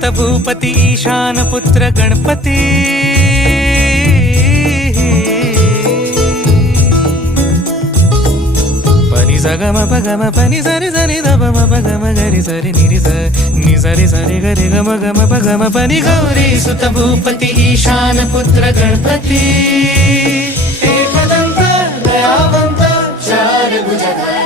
सुत भूपती ईशान पुत्र गणपती पनि सगम पगम पनि सरि सरि ध म पगम गरि सरि निरि स नि सरि सरि गरि गम गम पगम पनि गौरी सुत भूपती ईशान पुत्र गणपती एकदंत दयावंत चार भुजगा